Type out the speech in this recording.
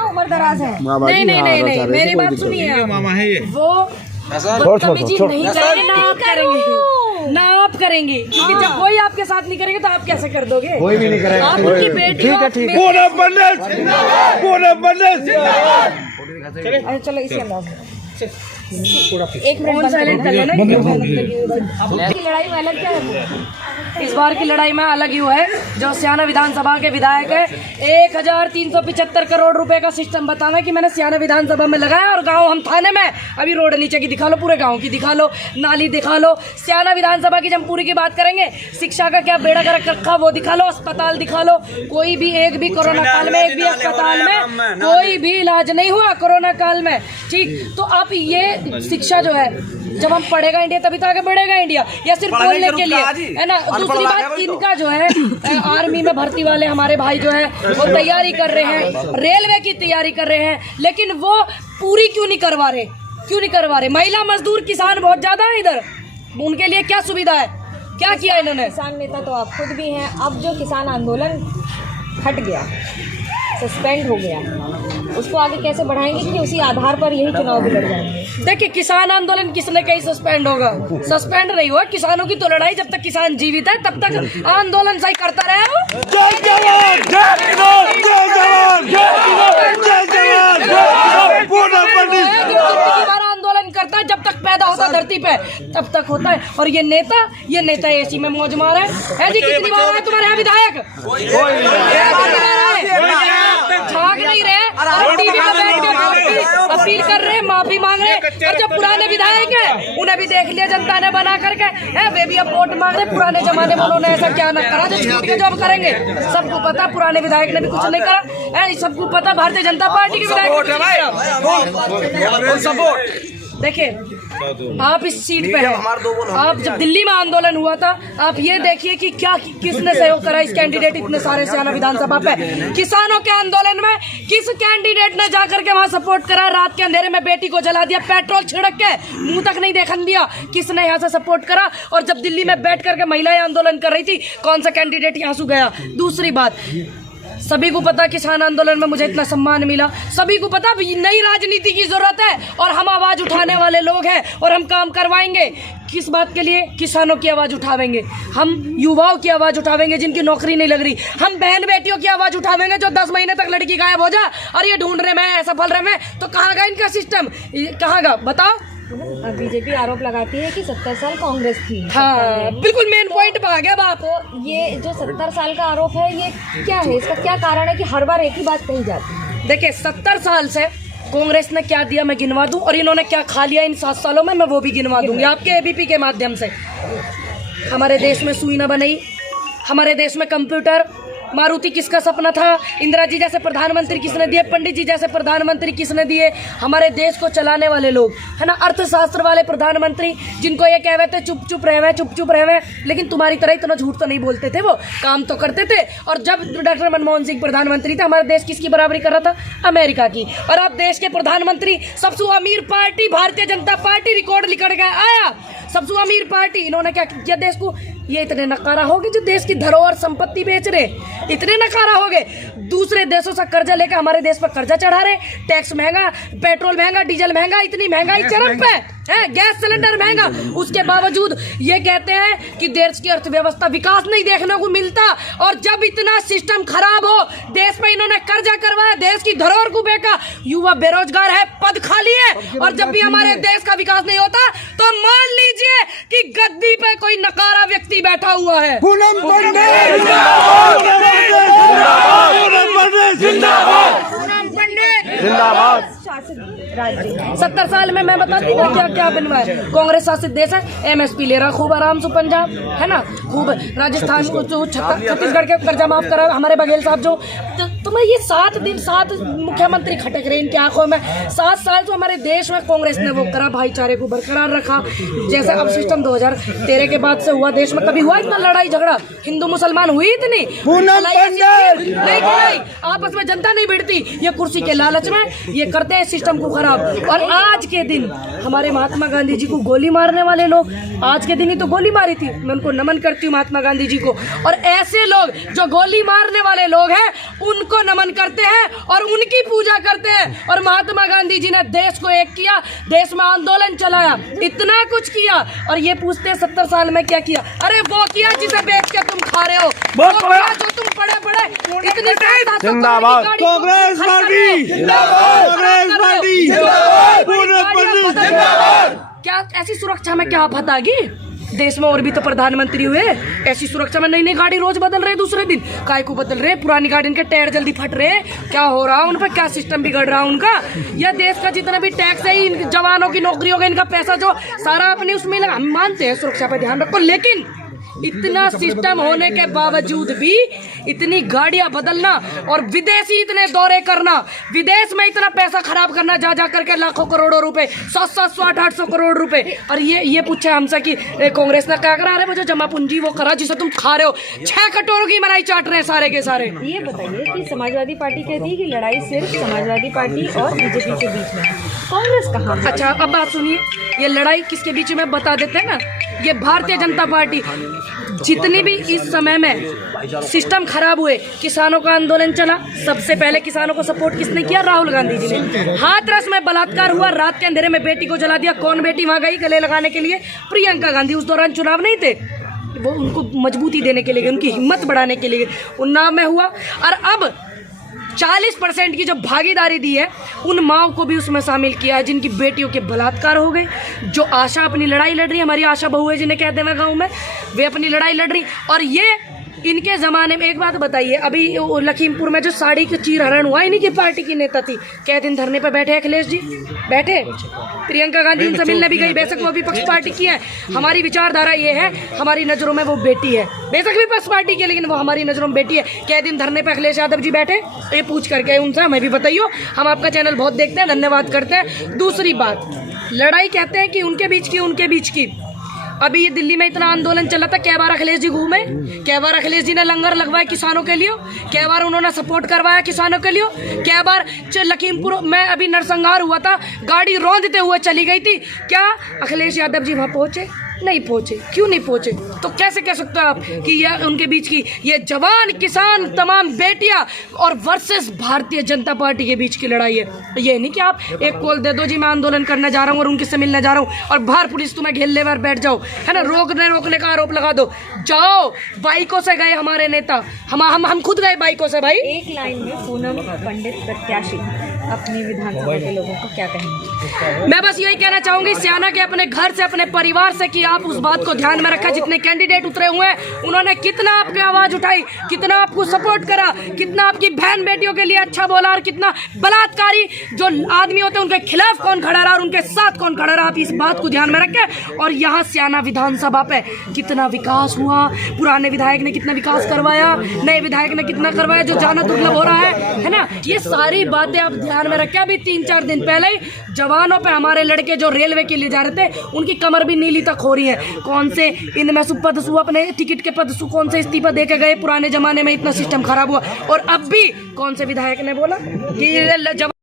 उम्र दराज है। नहीं, मेरी बात सुनिए। मामा है ये वो बदतमीजी नहीं करेंगे ना आप करेंगे, ना आप करेंगे, क्योंकि जब कोई आपके साथ नहीं करेंगे तो आप कैसे कर दोगे? कोई भी नहीं करेगा। आप उनकी बेटी हो। चलो इसी अंदाज में एक मिनट साइलेंट कर लेना। की लड़ाई में अलग क्या है? इस बार की लड़ाई में अलग ही हुआ है। जो सियाना विधानसभा के विधायक है 1375 करोड़ रुपए का सिस्टम बताना कि मैंने सियाना विधानसभा में लगाया, और गांव हम थाने में अभी रोड नीचे की दिखा लो, पूरे गांव की दिखा लो, नाली दिखा लो। सियाना विधानसभा की जब पूरी की बात करेंगे, शिक्षा का क्या बेड़ा गर्क रखा वो दिखा लो, अस्पताल दिखा लो। कोई भी एक भी कोरोना काल में एक भी अस्पताल में कोई भी इलाज नहीं हुआ कोरोना काल में। ठीक, तो आप ये शिक्षा जो है, जब हम पढ़ेगा इंडिया तभी तो आगे बढ़ेगा इंडिया, या सिर्फ बोलने के लिए है ना। दूसरी बात, इनका जो है आर्मी में भर्ती वाले हमारे भाई जो है वो तैयारी कर रहे हैं, रेलवे की तैयारी कर रहे हैं, लेकिन वो पूरी क्यों नहीं करवा रहे? महिला मजदूर किसान बहुत ज्यादा है इधर, उनके लिए क्या सुविधा है, क्या किया इन्होंने? किसान नेता तो आप खुद भी हैं। अब जो किसान आंदोलन हट गया, सस्पेंड हो गया, उसको आगे कैसे बढ़ाएंगे कि उसी आधार पर यही चुनाव भी लड़ जाएंगे? देखिए, किसान आंदोलन किसने कहीं सस्पेंड होगा? सस्पेंड नहीं हुआ। किसानों की तो लड़ाई, जब तक किसान जीवित है तब तक आंदोलन सही करता रहे। आंदोलन करता है जब तक पैदा होता है धरती पे, तब तक होता है। और ये नेता एसी में मौज मार है जी। कितनी बार आए तुम्हारे यहाँ विधायक? भाग नहीं रहे, टीवी पे बैठ के अपील कर रहे हैं, माफी मांग रहे हैं। और जो पुराने विधायक है उन्हें भी देख लिया जनता ने बना करके, वे भी अब वोट मांग रहे। पुराने जमाने में उन्होंने ऐसा क्या न करा जो छूट के जो अब करेंगे? सबको पता पुराने विधायक ने भी कुछ नहीं करा, सबको पता भारतीय जनता पार्टी के विधायक। देखिए, आप इस सीट पे हैं। आप जब दिल्ली में आंदोलन हुआ था, आप ये देखिए कि क्या किसने सहयोग करा इस कैंडिडेट इतने सारे सियाना विधानसभा पे। किसानों के आंदोलन में किस कैंडिडेट ने जाकर के वहां सपोर्ट करा? रात के अंधेरे में बेटी को जला दिया, पेट्रोल छिड़क के, मुंह तक नहीं देखने दिया। किसने यहाँ से सपोर्ट करा? और जब दिल्ली में बैठ करके महिलाएं आंदोलन कर रही थी, कौन सा कैंडिडेट यहाँ से गया? दूसरी बात, सभी को पता किसान आंदोलन में मुझे इतना सम्मान मिला। सभी को पता नई राजनीति की जरूरत है, और हम आवाज उठाने वाले लोग हैं, और हम काम करवाएंगे। किस बात के लिए? किसानों की आवाज उठावेंगे, हम युवाओं की आवाज उठावेंगे जिनकी नौकरी नहीं लग रही, हम बहन बेटियों की आवाज उठावेंगे जो 10 महीने तक लड़की गायब हो जा और ये ढूंढ रहे मैं सफल रहे मैं। तो कहाँ गया इनका सिस्टम? कहाँ गया बताओ? बीजेपी आरोप लगाती है कि 70 साल कांग्रेस थी। हाँ, बिल्कुल मेन पॉइंट पे आ गया बात। तो ये जो 70 साल का आरोप है, ये क्या है? इसका क्या कारण है कि हर बार एक ही बात कही जाती है? देखिए, 70 साल से कांग्रेस ने क्या दिया मैं गिनवा दूं, और इन्होंने क्या खा लिया इन 7 सालों में मैं वो भी गिनवा दूंगी आपके एबीपी के माध्यम से। हमारे देश में सुई न बनाई, हमारे देश में कंप्यूटर, मारुति किसका सपना था? इंदिरा जी जैसे प्रधानमंत्री किसने दिए? पंडित जी जैसे प्रधानमंत्री किसने दिए? हमारे देश को चलाने वाले लोग, है ना, अर्थशास्त्र वाले प्रधानमंत्री, जिनको ये कह रहे थे चुप चुप रहे, लेकिन तुम्हारी तरह इतना झूठ तो नहीं बोलते थे, वो काम तो करते थे। और जब डॉक्टर मनमोहन सिंह प्रधानमंत्री थे, हमारा देश किसकी बराबरी कर रहा था? अमेरिका की। और अब देश के प्रधानमंत्री सबसे अमीर party Bharatiya Janata party record लिखा गया आया, सबसे अमीर पार्टी। इन्होंने क्या किया देश को? ये इतने नकारा हो गए जो देश की धरोहर संपत्ति बेच रहे, इतने नकारा हो गए। दूसरे देशों से कर्जा लेकर हमारे देश पर कर्जा चढ़ा रहे, टैक्स महंगा, पेट्रोल महंगा, डीजल महंगा, इतनी महंगाई चरम पे है, गैस सिलेंडर महंगा। उसके बावजूद ये कहते हैं कि देश की अर्थव्यवस्था विकास नहीं देखने को मिलता। और जब इतना सिस्टम खराब हो, देश में इन्होंने कर्जा करवाया, देश की धरोहर को बेचा, युवा बेरोजगार है, पद खाली है, और जब भी हमारे देश का विकास नहीं होता तो मान लीजिए कि गद्दी पे कोई नकारा व्यक्ति बैठा हुआ है। जिंदाबाद। 70 साल में मैं बताती हूँ क्या क्या बनवाया। कांग्रेस शासित देश है, एमएसपी ले रहा खूब आराम से पंजाब, है ना, खूब राजस्थान को छत्तीसगढ़ के कर्जा माफ करा हमारे बघेल साहब जो। तो मैं ये 7 दिन 7 मुख्यमंत्री खटक रहे इनकी आंखों में। 7 साल तो हमारे देश में कांग्रेस ने वो करा, भाईचारे को बरकरार रखा। जैसे अब सिस्टम 2013 के बाद से हुआ, देश में कभी हुआ इतना लड़ाई झगड़ा हिंदू मुसलमान हुई इतनी नहीं, आपस में जनता नहीं भिड़ती, ये कुर्सी के लालच में ये करते हैं सिस्टम को खराब। और आज के दिन हमारे महात्मा गांधी जी को गोली मारने वाले लोग, आज के दिन ही तो गोली मारी थी, मैं उनको नमन करती हूँ महात्मा गांधी जी को। और ऐसे लोग जो गोली मारने वाले लोग हैं, उनको उनको नमन करते हैं और उनकी पूजा करते हैं। और महात्मा गांधी जी ने देश को एक किया, देश में आंदोलन चलाया, इतना कुछ किया, और ये पूछते हैं 70 साल में क्या किया। अरे वो किया जिसे बेच के तुम खा रहे हो, वो किया जो तुम पड़े इतनी जिंदाबाद कांग्रेस पार्टी, कांग्रेस पार्टी, क्या ऐसी सुरक्षा में क्या आफत आ गई? देश में और भी तो प्रधानमंत्री हुए, ऐसी सुरक्षा में नई नई गाड़ी रोज बदल रहे, दूसरे दिन काय को बदल रहे, पुरानी गाड़ी इनके टायर जल्दी फट रहे, क्या हो रहा है उन पर, क्या सिस्टम बिगड़ रहा है उनका? यह देश का जितना भी टैक्स है, इन जवानों की नौकरियों का इनका पैसा जो सारा अपनी उसमें लगा। हम मानते हैं सुरक्षा पर ध्यान रखो, लेकिन इतना सिस्टम होने के बावजूद भी इतनी गाड़ियां बदलना और विदेशी इतने दौरे करना, विदेश में इतना पैसा खराब करना, जा जा करके लाखों करोड़ों रुपए, 700 800 करोड़ रुपए। और ये पूछा हमसे कि कांग्रेस ने क्या करा? अरे वो जो जमा पूंजी वो करा जिसे तुम खा रहे हो, 6 कटोरों की मलाई चाट रहे हैं सारे के सारे। ये बताइए कि समाजवादी पार्टी कहती है कि लड़ाई सिर्फ समाजवादी पार्टी और बीजेपी के बीच में है, कांग्रेस कहाँ है? अच्छा अब बात सुनिए, ये लड़ाई किसके बीच में बता देते हैं ना, ये भारतीय जनता पार्टी। जितनी भी इस समय में सिस्टम खराब हुए, किसानों का आंदोलन चला, सबसे पहले किसानों को सपोर्ट किसने किया? राहुल गांधी जी ने। हाथरस में बलात्कार हुआ, रात के अंधेरे में बेटी को जला दिया, कौन बेटी वहां गई गले लगाने के लिए? प्रियंका गांधी। उस दौरान चुनाव नहीं थे, वो उनको मजबूती देने के लिए, उनकी हिम्मत बढ़ाने के लिए उन्नाव में हुआ। और अब 40% की जो भागीदारी दी है, उन माओं को भी उसमें शामिल किया है जिनकी बेटियों के बलात्कार हो गए। जो आशा अपनी लड़ाई लड़ रही है, हमारी आशा बहू है जिन्हें कहते हैं गाँव में, वे अपनी लड़ाई लड़ रही। और ये इनके ज़माने में एक बात बताइए, अभी लखीमपुर में जो साड़ी का चीरहरण हुआ, इन्हीं की पार्टी की नेता थी, क्या दिन धरने पे बैठे अखिलेश जी? बैठे। प्रियंका गांधी उनसे मिलने भी गई, बेशक वो विपक्ष पार्टी की है। हमारी विचारधारा ये है, हमारी नज़रों में वो बेटी है, बेशक विपक्ष पार्टी की, लेकिन वो हमारी नज़रों में बेटी है। क्या दिन धरने पे अखिलेश यादव जी बैठे? ये पूछ करके उनसे हमें भी बताइए, हम आपका चैनल बहुत देखते हैं, धन्यवाद करते हैं। दूसरी बात, लड़ाई कहते हैं कि उनके बीच की। अभी ये दिल्ली में इतना आंदोलन चला था, क्या बार अखिलेश जी घूमे? क्या बार अखिलेश जी ने लंगर लगवाया किसानों के लिए? क्या बार उन्होंने सपोर्ट करवाया किसानों के लिए? क्या बार लखीमपुर में अभी नरसंहार हुआ था, गाड़ी रौंदते हुए चली गई थी, क्या अखिलेश यादव जी वहाँ पहुँचे? नहीं पहुँचे। क्यों नहीं पहुँचे? तो कैसे कह सकते हो आप कि यह उनके बीच की, ये जवान किसान तमाम बेटियां और वर्सेस भारतीय जनता पार्टी के बीच की लड़ाई है? ये नहीं कि आप एक कॉल दे दो जी मैं आंदोलन करने जा रहा हूँ और उनके से मिलने जा रहा हूँ और बाहर पुलिस तुम्हें घेर ले बैठ जाओ, है ना, रोकने का आरोप लगा दो। जाओ, बाइकों से गए हमारे नेता, हम खुद गए बाइकों से भाई। एक लाइन में पूनम पंडित प्रत्याशी अपनी विधानसभा के लोगों को क्या कहेंगे? मैं बस यही कहना चाहूंगी स्याना के अपने घर से, अपने परिवार से, कि आप उस बात को ध्यान में रखा, जितने कैंडिडेट उतरे हुए हैं उन्होंने कितना आपकी आवाज उठाई, कितना आपको सपोर्ट करा, कितना आपकी बहन बेटियों के लिए अच्छा बोला, और कितना बलात्कारी जो आदमी होते हैं उनके खिलाफ कौन खड़ा रहा और उनके साथ कौन खड़ा रहा। आप इस बात को ध्यान में रखें। और यहाँ स्याना विधानसभा पे कितना विकास हुआ, पुराने विधायक ने कितना विकास करवाया, नए विधायक ने कितना करवाया, जो जाना दुर्लभ हो रहा है ना, ये सारी बातें आप ध्यान में रखें। अभी 3-4 दिन पहले ही जवानों पे हमारे लड़के जो रेलवे के लिए जा रहे थे, उनकी कमर भी नीली तक हो रही है। कौन से इनमें पदसु अपने टिकट के पदसु कौन से इस्तीफा देके गए? पुराने जमाने में इतना सिस्टम खराब हुआ। और अब भी कौन से विधायक ने बोला कि